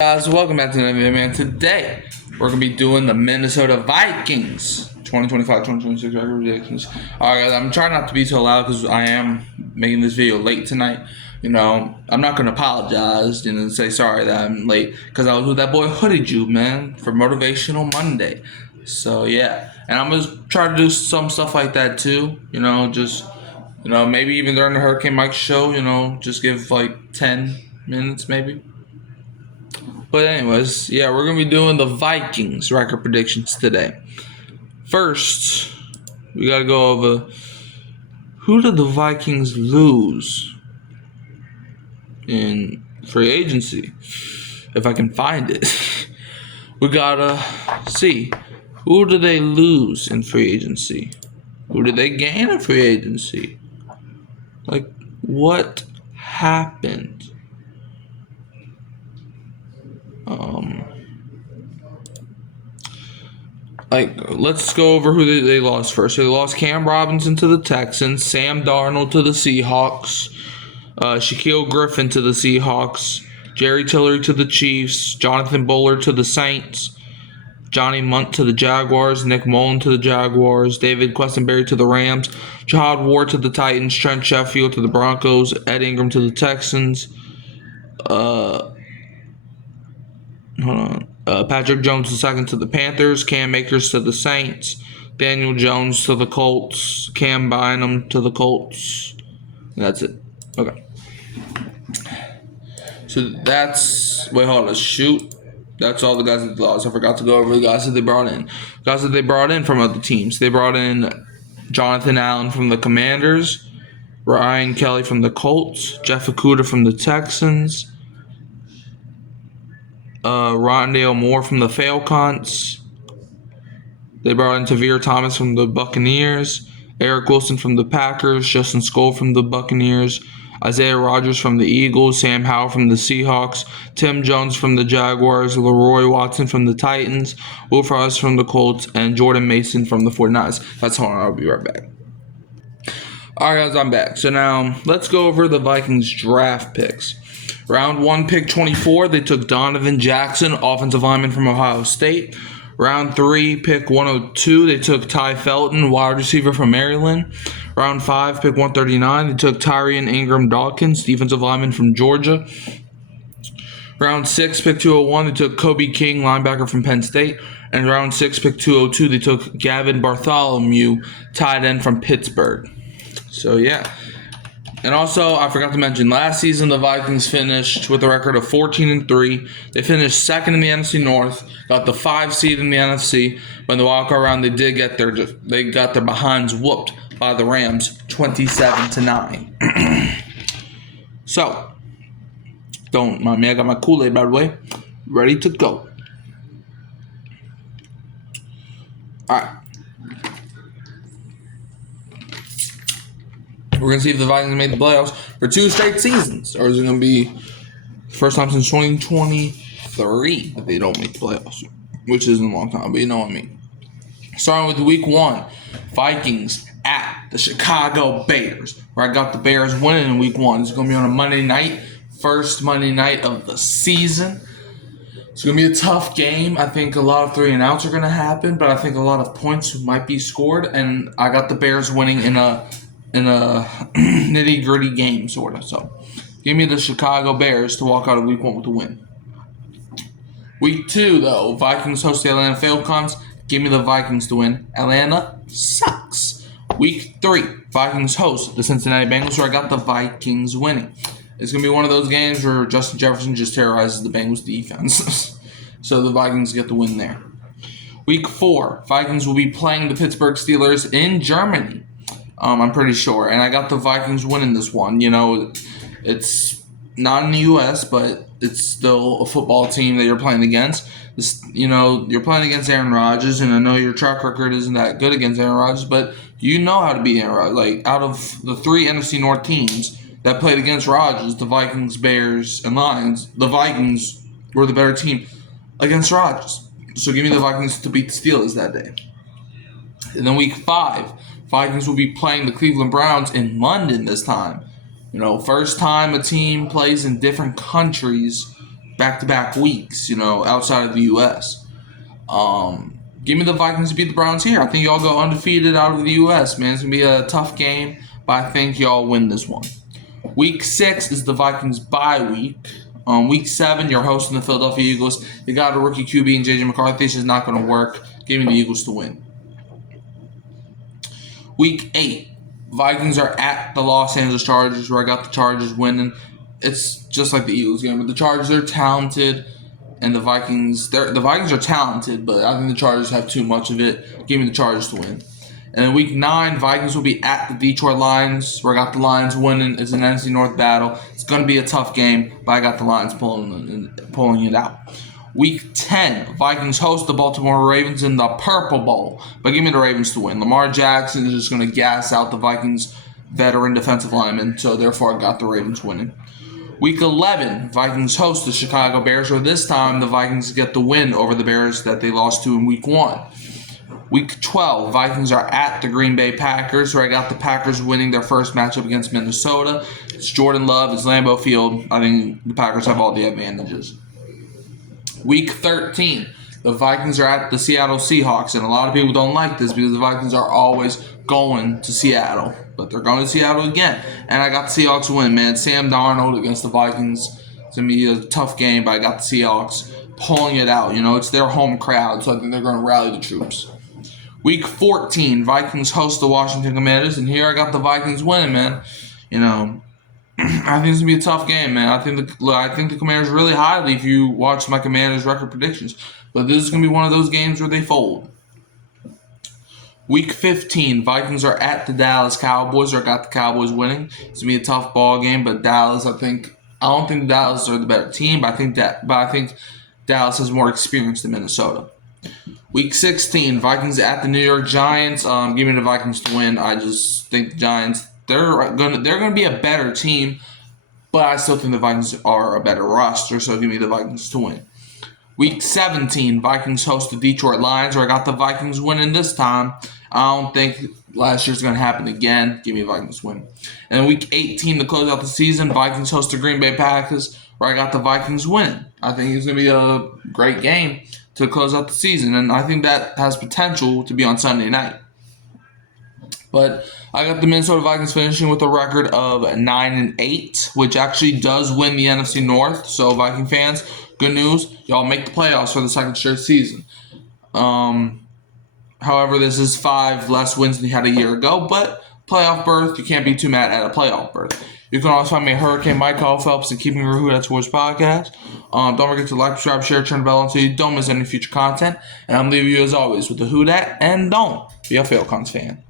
Guys, welcome back to another video, man. Today, we're going to be doing the Minnesota Vikings 2025-2026 record predictions. Alright, guys, I'm trying not to be so loud because I am making this video late tonight. I'm not going to apologize, and say sorry that I'm late because I was with that boy Hoodie Jew, man, for Motivational Monday. So, yeah. And I'm going to try to do some stuff like that, too. Maybe even during the Hurricane Mike show, just give like 10 minutes, maybe. But anyways, yeah, we're going to be doing the Vikings record predictions today. First, we got to go over who did the Vikings lose in free agency, if I can find it. We got to see who did they lose in free agency? Who did they gain in free agency? Like, what happened? Let's go over who they lost first. So they lost Cam Robinson to the Texans, Sam Darnold to the Seahawks, Shaquille Griffin to the Seahawks, Jerry Tillery to the Chiefs, Jonathan Bullard to the Saints, Johnny Munt to the Jaguars, Nick Mullen to the Jaguars, David Questenberry to the Rams, Jahad Ward to the Titans, Trent Sheffield to the Broncos, Ed Ingram to the Texans, Patrick Jones II to the Panthers, Cam Akers to the Saints, Daniel Jones to the Colts, Cam Bynum to the Colts. And that's it. Okay. So that's that's all the guys that they lost. I forgot to go over the guys that they brought in. Guys that they brought in from other teams. They brought in Jonathan Allen from the Commanders, Ryan Kelly from the Colts, Jeff Okudah from the Texans, Rondale Moore from the Falcons. They brought in Tavir Thomas from the Buccaneers, Eric Wilson from the Packers, Justin Skoll from the Buccaneers, Isaiah Rodgers from the Eagles, Sam Howell from the Seahawks, Tim Jones from the Jaguars, Leroy Watson from the Titans, Will Fries from the Colts, and Jordan Mason from the 49ers. That's all. I'll be right back. Alright, guys, I'm back. So now, let's go over the Vikings draft picks. Round 1, pick 24, they took Donovan Jackson, offensive lineman from Ohio State. Round 3, pick 102, they took Ty Felton, wide receiver from Maryland. Round 5, pick 139, they took Tyrion Ingram Dawkins, defensive lineman from Georgia. Round 6, pick 201, they took Kobe King, linebacker from Penn State. And round 6, pick 202, they took Gavin Bartholomew, tight end from Pittsburgh. So, yeah. And also, I forgot to mention, last season the Vikings finished with a record of 14-3. They finished second in the NFC North, got the 5 seed in the NFC. But in the wildcard round, they got their behinds whooped by the Rams, 27-9. So, don't mind me. I got my Kool-Aid, by the way, ready to go. All right. We're going to see if the Vikings made the playoffs for 2 straight seasons. Or is it going to be the first time since 2023 that they don't make the playoffs? Which isn't a long time, but you know what I mean. Starting with week 1, Vikings at the Chicago Bears. Where I got the Bears winning in week 1. It's going to be on a Monday night. First Monday night of the season. It's going to be a tough game. I think a lot of 3-and-outs are going to happen. But I think a lot of points might be scored. And I got the Bears winning in a nitty-gritty game, sort of. So, give me the Chicago Bears to walk out of week 1 with a win. Week 2, though, Vikings host the Atlanta Falcons. Give me the Vikings to win. Atlanta sucks. Week 3, Vikings host the Cincinnati Bengals, where I got the Vikings winning. It's going to be one of those games where Justin Jefferson just terrorizes the Bengals defense. So, the Vikings get the win there. Week 4, Vikings will be playing the Pittsburgh Steelers in Germany. I'm pretty sure. And I got the Vikings winning this one. It's not in the U.S., but it's still a football team that you're playing against. You're playing against Aaron Rodgers, and I know your track record isn't that good against Aaron Rodgers, but you know how to beat Aaron Rodgers. Like, out of the 3 NFC North teams that played against Rodgers, the Vikings, Bears, and Lions, the Vikings were the better team against Rodgers. So give me the Vikings to beat the Steelers that day. And then week 5, Vikings will be playing the Cleveland Browns in London this time. First time a team plays in different countries back-to-back weeks, outside of the U.S. Give me the Vikings to beat the Browns here. I think y'all go undefeated out of the U.S., man. It's going to be a tough game, but I think y'all win this one. Week 6 is the Vikings bye week. Week 7, you're hosting the Philadelphia Eagles. You got a rookie QB in J.J. McCarthy. It's just not going to work. Give me the Eagles to win. Week 8, Vikings are at the Los Angeles Chargers, where I got the Chargers winning. It's just like the Eagles game, but the Chargers are talented, and the Vikings are talented, but I think the Chargers have too much of it. Give me the Chargers to win. And then Week 9, Vikings will be at the Detroit Lions, where I got the Lions winning. It's an NFC North battle. It's going to be a tough game, but I got the Lions pulling it out. Week 10, Vikings host the Baltimore Ravens in the Purple Bowl, but give me the Ravens to win. Lamar Jackson is just going to gas out the Vikings veteran defensive lineman, so therefore I got the Ravens winning. Week 11, Vikings host the Chicago Bears, where this time the Vikings get the win over the Bears that they lost to in Week 1. Week 12, Vikings are at the Green Bay Packers, where I got the Packers winning their first matchup against Minnesota. It's Jordan Love, it's Lambeau Field. I think the Packers have all the advantages. Week 13, the Vikings are at the Seattle Seahawks, and a lot of people don't like this because the Vikings are always going to Seattle, but they're going to Seattle again, and I got the Seahawks win, man. Sam Darnold against the Vikings. It's going to be a tough game, but I got the Seahawks pulling it out. It's their home crowd, so I think they're going to rally the troops. Week 14, Vikings host the Washington Commanders, and here I got the Vikings winning, man. I think it's gonna be a tough game, man. I think the Commanders really highly if you watch my Commanders record predictions, but this is gonna be one of those games where they fold. Week 15, Vikings are at the Dallas Cowboys, or got the Cowboys winning. It's gonna be a tough ball game, but Dallas, I don't think Dallas are the better team, but I think Dallas has more experience than Minnesota. Week 16, Vikings at the New York Giants. Give me the Vikings to win. I just think the Giants, they're gonna be a better team, but I still think the Vikings are a better roster, so give me the Vikings to win. Week 17, Vikings host the Detroit Lions, where I got the Vikings winning this time. I don't think last year's going to happen again. Give me the Vikings win. And Week 18, to close out the season, Vikings host the Green Bay Packers, where I got the Vikings winning. I think it's going to be a great game to close out the season, and I think that has potential to be on Sunday night. But I got the Minnesota Vikings finishing with a record of 9-8, which actually does win the NFC North. So Viking fans, good news, y'all make the playoffs for the second straight season. However, this is 5 less wins than you had a year ago, but playoff berth, you can't be too mad at a playoff berth. You can also find me at Hurricane Mike Hall Phelps and Keeping Your Who That's Sports podcast. Don't forget to like, subscribe, share, turn the bell on so you don't miss any future content. And I'm leaving you as always with the Who Dat, and don't be a Falcons fan.